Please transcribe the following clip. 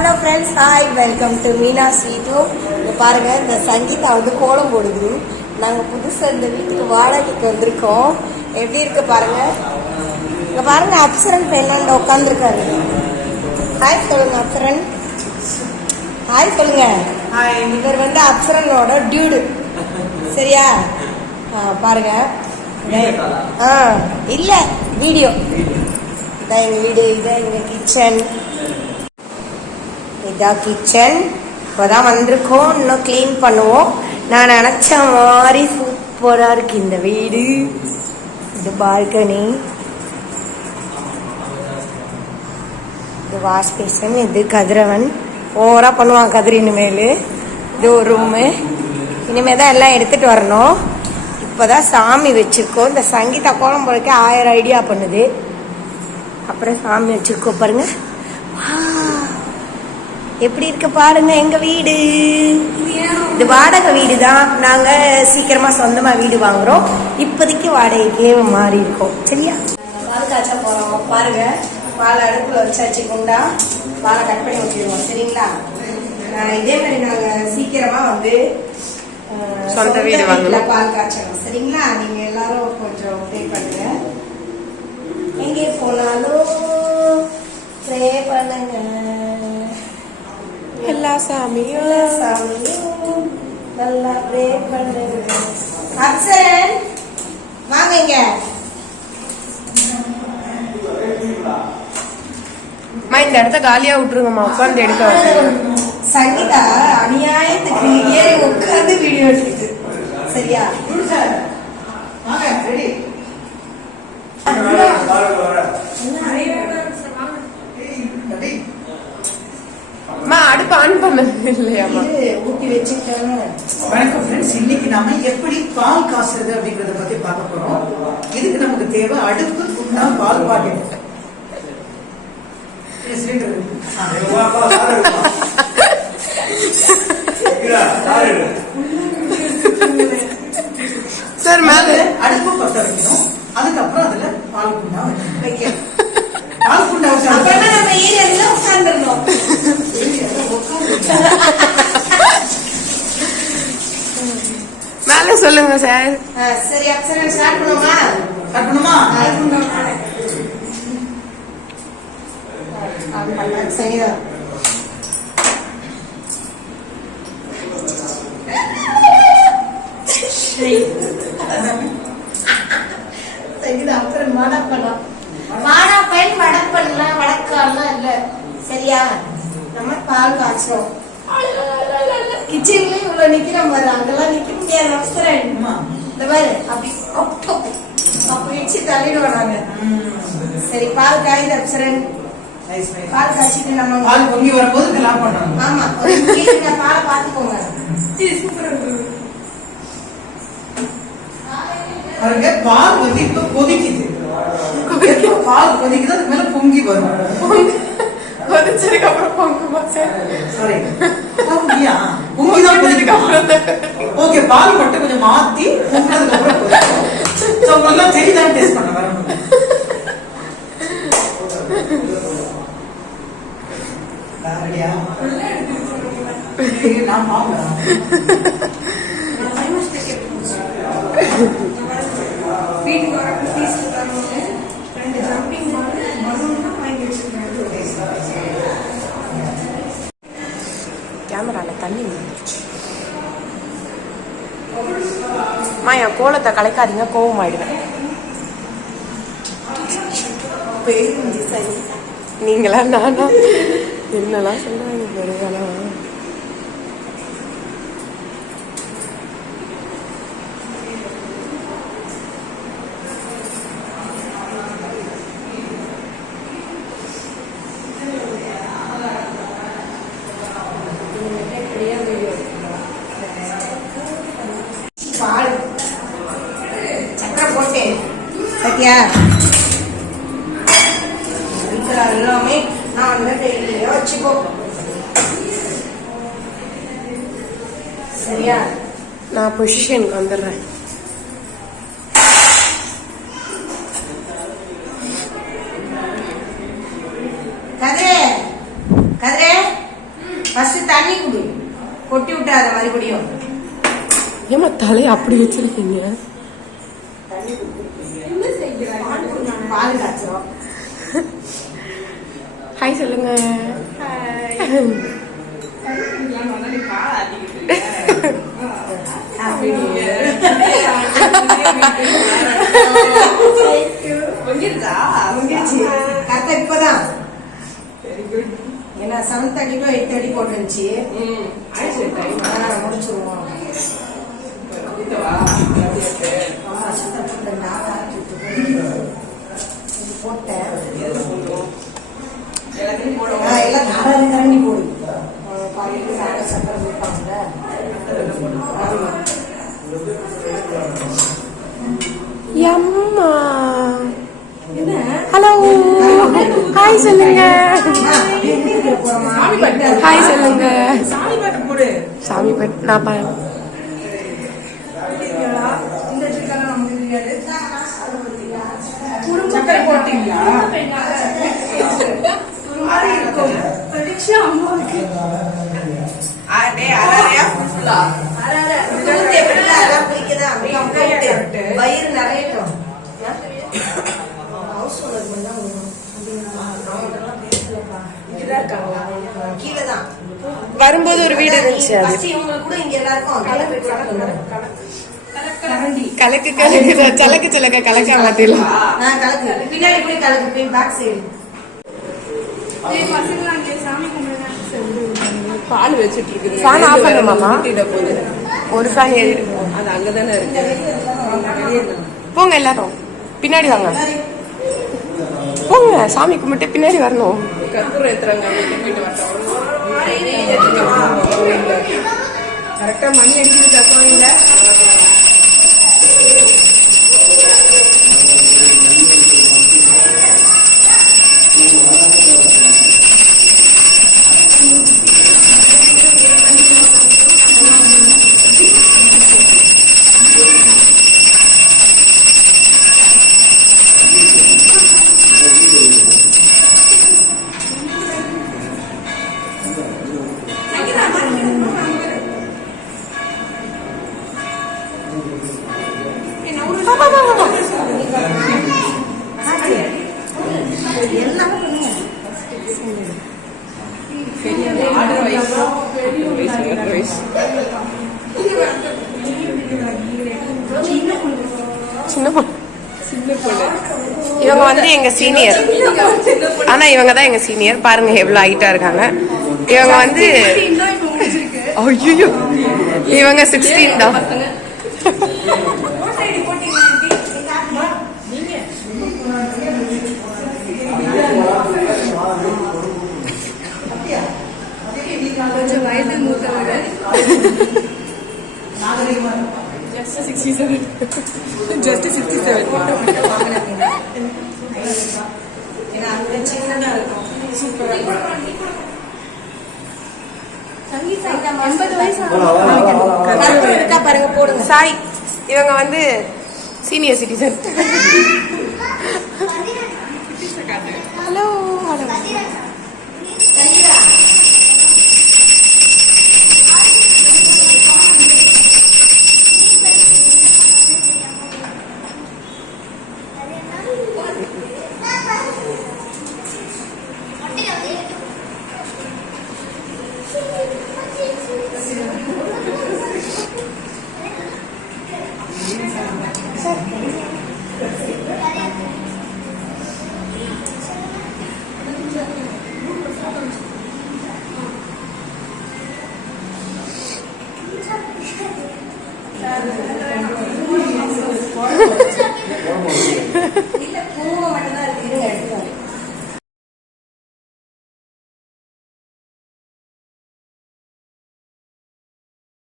Hello friends, hi, welcome to Meena sweet home. இங்கே பாருங்கள், இந்த சங்கீதா வந்து கோலம் போடுது. நாங்கள் புதுசாக இந்த வீட்டுக்கு வாடகைக்கு வந்திருக்கோம். எப்படி இருக்கு பாருங்கள். இங்கே பாருங்கள், அப்சரன் பெண்ணாண்ட உட்காந்துருக்காரு. ஹாய் சொல்லுங்க அப்சரன். ஹாய் சொல்லுங்க. இவர் வந்து அப்சரனோட டியூடு. சரியா? பாருங்க. இல்லை, வீடியோ. இதான் எங்கள் வீடு, இதான் எங்கள் கிச்சன். இதான் கிச்சன். இப்போதான் வந்திருக்கோம், இன்னும் க்ளீன் பண்ணுவோம். நான் நினச்ச மாதிரி சூப்பராக இருக்கு இந்த வீடு. இது பால்கனி, இது வாஷ் பேசன், இது கதிரவன். ஓவராக பண்ணுவான் கதிர். இனிமேல் இது ஒரு ரூமு. இனிமேல் தான் எல்லாம் எடுத்துகிட்டு வரணும். இப்போதான் சாமி வச்சுருக்கோம். இந்த சங்கீதா கோலம் போடுறதுக்கு 1000 ஐடியா பண்ணுது. அப்புறம் சாமி வச்சுருக்கோம் பாருங்க. எப்படி இருக்கு பாருங்க எங்க வீடு. இது வாடகை வீடு தான். நாங்க சீக்கிரமா சொந்தமா வீடு வாங்குறோம். இப்போதைக்கு வாடகைக்கே மாறி இருக்கோம். சரியா? பால் காய்ச்ச போறோம். பாருங்க, பால் அடுப்புல வச்சாச்சு. குண்டா பாலை கட் பண்ணி வச்சிருவோம். சரிங்களா? இதே மாதிரி நாங்க சீக்கிரமா வந்து சொந்த வீடு வாங்கல பால் காய்ச்சணும். சரிங்களா? நீங்க எல்லாரும் கொஞ்சம் ப்ரே பண்ணுங்க. எங்கே போனாலும் ப்ரே பண்ணுங்க. எல்லா சாமியும் நல்லா ப்ரே பண்ணுங்க. அப்சரன் வாங்க. இந்த இடத்த காலியா விட்டுருங்கம்மா, உட்காந்து எடுக்க. சங்கீதா அநியாயத்துக்கு ஏறி உட்காந்து வீடியோ எடுத்துட்டு. சரியா? அடுப்பு ஆன் பண்ணது இல்லையாமா? ஊட்டி வச்சுட்டேன். வணக்கம் ஃப்ரெண்ட்ஸ், இன்னைக்கு நாம எப்படி பால் காசுறது அப்படிங்கறத பத்தி பார்க்க போறோம். இதுக்கு நமக்கு தேவை அடுப்பு, குண்டா, பால் பாக்கெட். சார் மேல அடுப்பு பத்த வைக்கணும். அதுக்கப்புறம் அதுல பால் குண்டா வைக்கணும். பால் குண்டா நம்ம ஏரியால உட்காந்துருந்தோம். மேல சொல்லுங்க சார். சரி, அப்சரன் ஸ்டார்ட் பண்ணுமா? சரியா? அப்புறம் வடப்பண்ணலாம். வாடாப்பயன் வடப்பண்ணலாம், வடக்காலாம் இல்ல. சரியா? நம்ம பால் காய்ச்சோம். கிச்சன்லயும் இவ்வளவு நிக்கிறோம் பாரு. அங்கெல்லாம் நிக்க முடியாது. அவசரம் இந்த பாரு. அப்படி அப்ப வச்சு தள்ளிடுவோம் நாங்க. சரி, பால் காயுது அப்சரன். பால் காய்ச்சிட்டு நம்ம பால் பொங்கி வரும்போது இதெல்லாம் பண்றோம். ஆமா, பாலை பாத்துக்கோங்க. பாருங்க, பால் வந்து இப்ப கொதிக்குது. பால் கொதிக்குது, அது மேல பொங்கி வரும். கொதிச்சதுக்கு அப்புறம் பொங்குமா சார்? சாரி, பொங்கிதான் கொதிக்கும். ஓகே, பால் மட்டும் கொஞ்சம் மாத்தி பொங்கினதுக்கு அப்புறம் கொதிக்கும். சோ உங்களுக்கு சரிதான் டேஸ்ட் பண்ண வரணும். ரெடியா? நான் பாப்பேன். கேமரால தண்ணி வந்துருச்சு. என் கோலத்தை கலைக்காதீங்க, கோவம் ஆயிடுவேன். நீங்களா நானா என்னெல்லாம் சொல்றாங்க பாருங்களா. சக்கரை போட்டேன் சத்தியா. எல்லாமே நான் வந்து டெய்லியே வச்சுக்கோ. சரியா? நான் பொசிஷனுக்கு வந்துடுறேன். கதிரே, கதிரே, ஃபர்ஸ்ட் தண்ணி குடு, கொட்டி விட்டாத மறுபடியும். ஏமா தலையை அப்படி வச்சிருக்கீங்க? பால் காய்ச்சோம். ஹாய் சொல்லுங்க. கரெக்டா இப்பதான் ஏன்னா 7:30 to 8:30 போட்டுருந்துச்சு. முடிச்சிருவோம். போட்டேன் எல்லாம் கரண்டி போடு. சக்கரை போட்டாங்க. அம்மா ஹலோ ஹாய் சொல்லுங்க. ஹாய் சொல்லுங்க. சாமி பாட்டு போடு. சாமி பாட்டு நான் பாருங்க. சக்கரை போட்டீங்களா? வயிறு நிறையட்டும். கீழதான் வரும்போது ஒரு வீடு இருந்துச்சு. அது இவங்களுக்கு கூட இங்க எல்லாருக்கும் கலக்கு கலக்கு சலக்கு சலக்க கலக்க மாத்திடலாம். கலக்கு பின்னாடி போய் கலக்கு போய் பேக் சைடு. பால் வச்சிட்டு இருக்குது. ஃபேன் ஆஃப் பண்ணுமாமா? ஒரு ஃபேன் ஏறி அது அங்கதானே இருக்கு. போங்க எல்லாரும் பின்னாடி வாங்க. போங்க சாமி கும்பிட்டு பின்னாடி வரணும். கற்பூரம் ஏத்துறாங்க. போயிட்டு கரெக்டா மணி அடிக்குது. கற்பூரம் இல்ல. சின்ன பொண்ணு. இவங்க வந்து எங்க சீனியர். ஆனா இவங்க தான் எங்க சீனியர். பாருங்க எவ்வளவு ஹைட்டா இருக்காங்க. இவங்க வந்து ஐயோ இவங்க 16 தான். கொஞ்சம் வயது மூத்தவர்கள். Just 67. Just 67. இருக்கா பாருங்க போடுங்க. சாய் இவங்க வந்து சீனியர் சிட்டிசன். Hello hello. பூவை மட்டும்தான் இருக்கு.